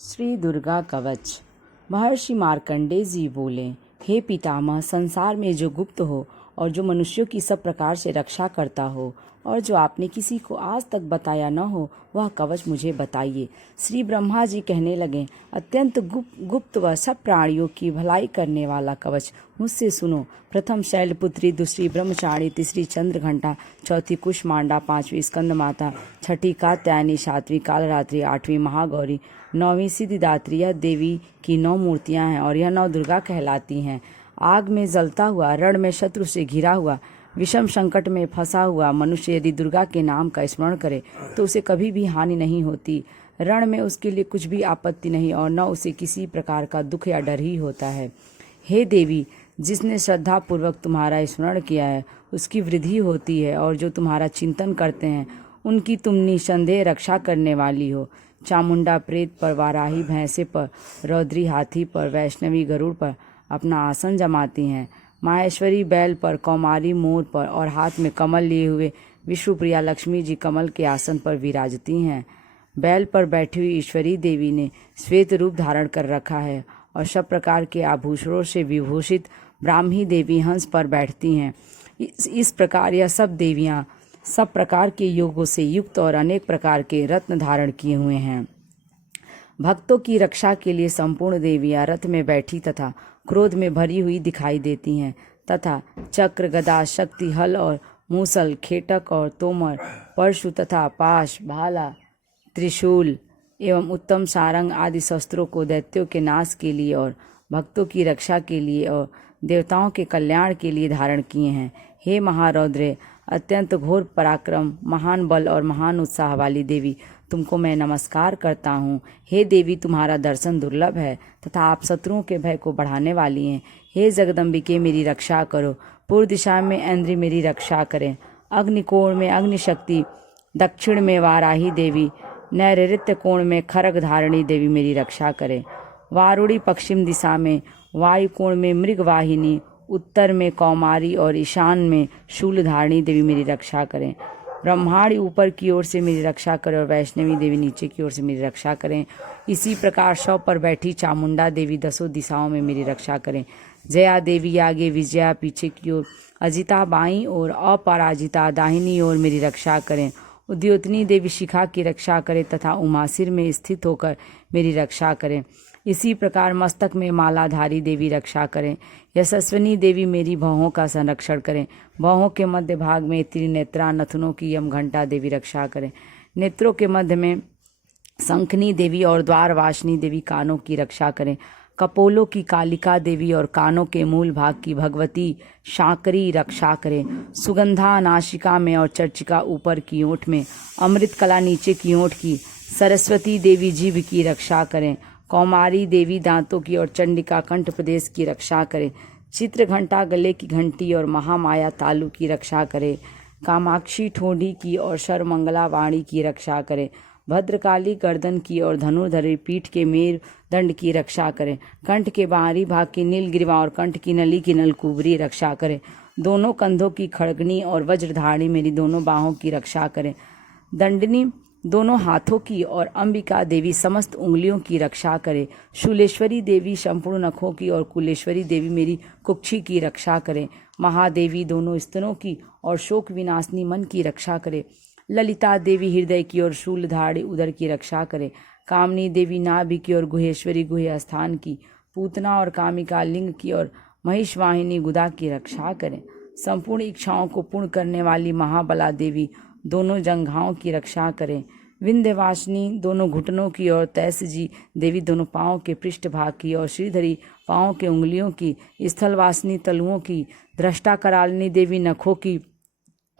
श्री दुर्गा कवच। महर्षि मार्कंडेय जी बोले, हे पितामह, संसार में जो गुप्त हो और जो मनुष्यों की सब प्रकार से रक्षा करता हो और जो आपने किसी को आज तक बताया न हो, वह कवच मुझे बताइए। श्री ब्रह्मा जी कहने लगे, अत्यंत गुप्त व सब प्राणियों की भलाई करने वाला कवच मुझसे सुनो। प्रथम शैलपुत्री, दूसरी ब्रह्मचारिणी, तीसरी चंद्रघंटा, चौथी कुष्मांडा, पांचवी स्कंद माता, छठी कात्यायनी, सातवीं कालरात्रि, आठवीं महागौरी, नौवीं सिद्धिदात्री। यह देवी की 9 मूर्तियां हैं और यह 9 दुर्गा कहलाती हैं। आग में जलता हुआ, रण में शत्रु से घिरा हुआ, विषम संकट में फंसा हुआ मनुष्य यदि दुर्गा के नाम का स्मरण करे तो उसे कभी भी हानि नहीं होती। रण में उसके लिए कुछ भी आपत्ति नहीं और न उसे किसी प्रकार का दुख या डर ही होता है। हे देवी, जिसने श्रद्धा पूर्वक तुम्हारा स्मरण किया है उसकी वृद्धि होती है और जो तुम्हारा चिंतन करते हैं उनकी तुम निसंदेह रक्षा करने वाली हो। चामुंडा प्रेत पर, वाराही भैंसे पर, रौद्री हाथी पर, वैष्णवी गरुड़ पर अपना आसन जमाती हैं। माहेश्वरी बैल पर, कौमारी मोर पर और हाथ में कमल लिए हुए विष्णुप्रिया लक्ष्मी जी कमल के आसन पर विराजती हैं। बैल पर बैठी हुई ईश्वरी देवी ने श्वेत रूप धारण कर रखा है और सब प्रकार के आभूषणों से विभूषित ब्राह्मी देवी हंस पर बैठती हैं। इस प्रकार यह सब देवियां सब प्रकार के योगों से युक्त और अनेक प्रकार के रत्न धारण किए हुए हैं। भक्तों की रक्षा के लिए संपूर्ण देवियां रथ में बैठी तथा क्रोध में भरी हुई दिखाई देती हैं तथा चक्र, गदा, शक्ति, हल और मूसल, खेटक और तोमर, परशु तथा पाश, भाला, त्रिशूल एवं उत्तम सारंग आदि शस्त्रों को दैत्यों के नाश के लिए और भक्तों की रक्षा के लिए और देवताओं के कल्याण के लिए धारण किए हैं। हे महारौद्रे, अत्यंत घोर पराक्रम, महान बल और महान उत्साह वाली देवी, तुमको मैं नमस्कार करता हूँ। हे देवी, तुम्हारा दर्शन दुर्लभ है तथा आप शत्रुओं के भय को बढ़ाने वाली हैं। हे जगदम्बिके, मेरी रक्षा करो। पूर्व दिशा में ऐन्द्री मेरी रक्षा करें, अग्निकोण में अग्निशक्ति, दक्षिण में वाराही देवी, नैऋत्य कोण में खरग धारणी देवी मेरी रक्षा करें। वारुणी पश्चिम दिशा में, वायु कोण में मृगवाहिनी, उत्तर में कौमारी और ईशान में शूलधारिणी देवी मेरी रक्षा करें। ब्रह्मांड ऊपर की ओर से मेरी रक्षा करें और वैष्णवी देवी नीचे की ओर से मेरी रक्षा करें। इसी प्रकार शव पर बैठी चामुंडा देवी 10 दिशाओं में मेरी रक्षा करें। जया देवी आगे, विजया पीछे की ओर, अजिता बाईं और अपराजिता दाहिनी ओर मेरी रक्षा करें। उद्योतनी देवी शिखा की रक्षा करें तथा उमा सिर में स्थित होकर मेरी रक्षा करें। इसी प्रकार मस्तक में मालाधारी देवी रक्षा करें। यशस्विनी देवी मेरी भौहों का संरक्षण करें। भौहों के मध्य भाग में त्रिनेत्रा नथनों की यमघंटा देवी रक्षा करें। नेत्रों के मध्य में शंखनी देवी और द्वारवासिनी देवी कानों की रक्षा करें। कपोलों की कालिका देवी और कानों के मूल भाग की भगवती शांकरी रक्षा करें। सुगंधा नासिका में और चर्चिका ऊपर की ओठ में, अमृत कला नीचे की ओठ की, सरस्वती देवी जीभ की रक्षा करें। कौमारी देवी दांतों की और चंडिका कंठ प्रदेश की रक्षा करे। चित्र घंटा गले की घंटी और महामाया तालु की रक्षा करे। कामाक्षी ठोडी की और शर्मंगला वाणी की रक्षा करे। भद्रकाली गर्दन की और धनुर्धरी पीठ के मेरुदंड की रक्षा करे। कंठ के बाहरी भाग की नीलग्रीवा और कंठ की नली की नलकुबरी रक्षा करे। दोनों कंधों की खड़गनी और वज्रधारणी मेरी दोनों बाहों की रक्षा करे। दंडनी दोनों हाथों की और अंबिका देवी समस्त उंगलियों की रक्षा करे। शूलेश्वरी देवी संपूर्ण नखों की और कुलेश्वरी देवी मेरी कुक्षी की रक्षा करे। महादेवी दोनों स्तनों की और शोक विनाशनी मन की रक्षा करे। ललिता देवी हृदय की और शूलधारी उदर की रक्षा करे। कामनी देवी नाभि की और गुहेश्वरी गुहे स्थान की, पूतना और कामिका लिंग की और महिषवाहिनी गुदा की रक्षा करें। संपूर्ण इच्छाओं को पूर्ण करने वाली महाबला देवी दोनों जंघाओं की रक्षा करें। विंध्यवासिनी दोनों घुटनों की और तैसजी देवी दोनों पांवों के पृष्ठ भाग की और श्रीधरी पांवों के उंगलियों की, स्थलवासिनी तलुओं की, दृष्टा करालिनी देवी नखों की,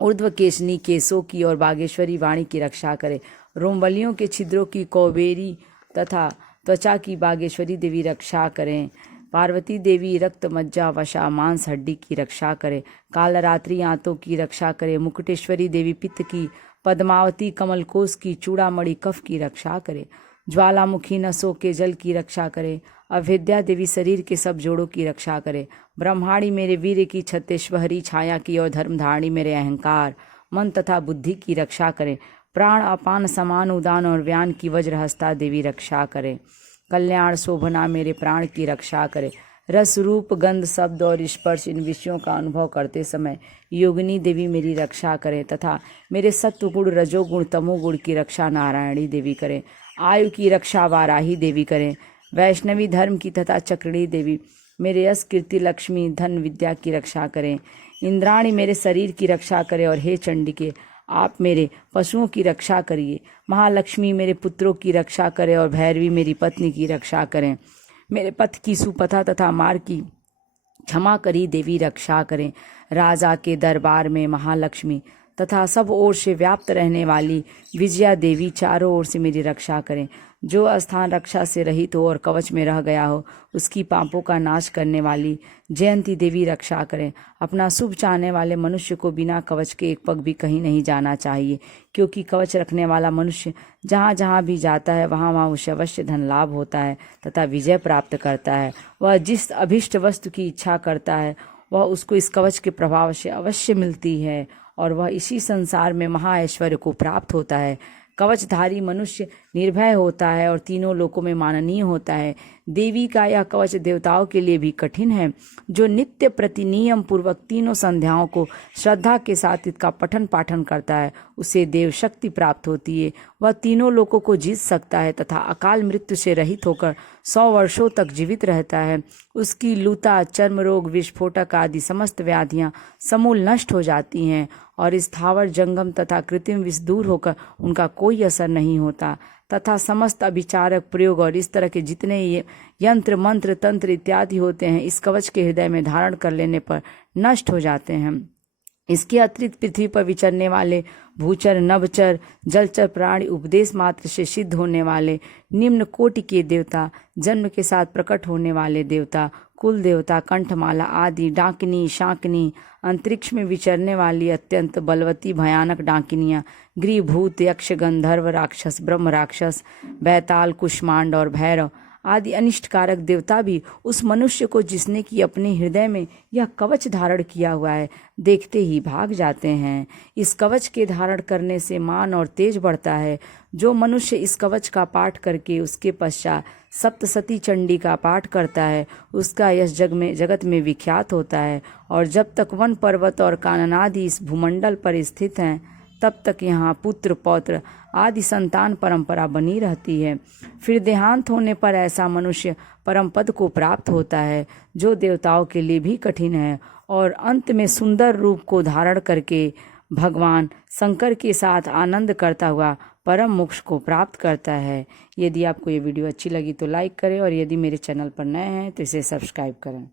ऊर्ध्वकेशनी केशों की और बागेश्वरी वाणी की रक्षा करे। रोमवलियों के छिद्रों की कौबेरी तथा त्वचा की बागेश्वरी देवी रक्षा करें। पार्वती देवी रक्त मज्जा वशा मांस हड्डी की रक्षा करे। कालरात्रि आंतों की रक्षा करे। मुकुटेश्वरी देवी पित्त की, पद्मावती कमलकोश की, चूड़ामणि कफ की रक्षा करे। ज्वालामुखी नसों के जल की रक्षा करे। अभेद्या देवी शरीर के सब जोड़ों की रक्षा करे। ब्रह्माणी मेरे वीर की, छत्तेश्वरी छाया की और धर्मधारिणी मेरे अहंकार, मन तथा बुद्धि की रक्षा करे। प्राण अपान समान उदान और व्यान की वज्रहस्ता देवी रक्षा करे। कल्याण शोभना मेरे प्राण की रक्षा करे। रस रूप गंध शब्द और स्पर्श इन विषयों का अनुभव करते समय योगिनी देवी मेरी रक्षा करें तथा मेरे सत्वगुण रजोगुण तमोगुण की रक्षा नारायणी देवी करें। आयु की रक्षा वाराही देवी करें। वैष्णवी धर्म की तथा चक्रिणी देवी मेरे यश कीर्ति लक्ष्मी धन विद्या की रक्षा करें। इंद्राणी मेरे शरीर की रक्षा करें और हे चंडिके आप मेरे पशुओं की रक्षा करिए। महालक्ष्मी मेरे पुत्रों की रक्षा करें और भैरवी मेरी पत्नी की रक्षा करें। मेरे पथ की सुपथा तथा मार्ग की क्षमा करी देवी रक्षा करें। राजा के दरबार में महालक्ष्मी तथा सब ओर से व्याप्त रहने वाली विजया देवी चारों ओर से मेरी रक्षा करें। जो स्थान रक्षा से रहित हो और कवच में रह गया हो उसकी पापों का नाश करने वाली जयंती देवी रक्षा करें। अपना शुभ चाहने वाले मनुष्य को बिना कवच के एक पग भी कहीं नहीं जाना चाहिए, क्योंकि कवच रखने वाला मनुष्य जहाँ जहाँ भी जाता है वहाँ वहाँ उसे अवश्य धन लाभ होता है तथा विजय प्राप्त करता है। वह जिस अभिष्ट वस्तु की इच्छा करता है वह उसको इस कवच के प्रभाव से अवश्य मिलती है और वह इसी संसार में महाऐश्वर्य को प्राप्त होता है। कवचधारी मनुष्य निर्भय होता है और तीनों लोकों में माननीय होता है। देवी का यह कवच देवताओं के लिए भी कठिन है। जो नित्य प्रति नियम पूर्वक तीनों संध्याओं को श्रद्धा के साथ इसका पठन पाठन करता है उसे देव शक्ति प्राप्त होती है। वह तीनों लोकों को जीत सकता है तथा अकाल मृत्यु से रहित होकर 100 वर्षों तक जीवित रहता है। उसकी लूता चर्म रोग विस्फोटक आदि समस्त व्याधियां समूल नष्ट हो जाती हैं और स्थावर जंगम तथा कृत्रिम विष दूर होकर उनका कोई असर नहीं होता तथा समस्त अभिचारक प्रयोग और इस तरह के जितने ये यंत्र मंत्र तंत्र इत्यादि होते हैं इस कवच के हृदय में धारण कर लेने पर नष्ट हो जाते हैं। इसके अतिरिक्त पृथ्वी पर विचरने वाले भूचर नभचर जलचर प्राणी उपदेश मात्र से सिद्ध होने वाले निम्न कोटि के देवता जन्म के साथ प्रकट होने वाले देवता कुल देवता कंठमाला आदि डाकिनी शाकिनी अंतरिक्ष में विचरने वाली अत्यंत बलवती भयानक डाकिनियाँ गृह भूत यक्ष गंधर्व राक्षस ब्रह्म राक्षस बैताल कुष्मांड और भैरव आदि अनिष्टकारक देवता भी उस मनुष्य को जिसने कि अपने हृदय में यह कवच धारण किया हुआ है देखते ही भाग जाते हैं। इस कवच के धारण करने से मान और तेज बढ़ता है। जो मनुष्य इस कवच का पाठ करके उसके पश्चात सप्तसती चंडी का पाठ करता है उसका यश जगत में विख्यात होता है। और जब तक वन पर्वत और काननादि इस भूमंडल पर स्थित हैं तब तक यहाँ पुत्र पौत्र आदि संतान परंपरा बनी रहती है। फिर देहांत होने पर ऐसा मनुष्य परम पद को प्राप्त होता है जो देवताओं के लिए भी कठिन है और अंत में सुंदर रूप को धारण करके भगवान शंकर के साथ आनंद करता हुआ परम मोक्ष को प्राप्त करता है। यदि आपको ये वीडियो अच्छी लगी तो लाइक करें और यदि मेरे चैनल पर नए हैं तो इसे सब्सक्राइब करें।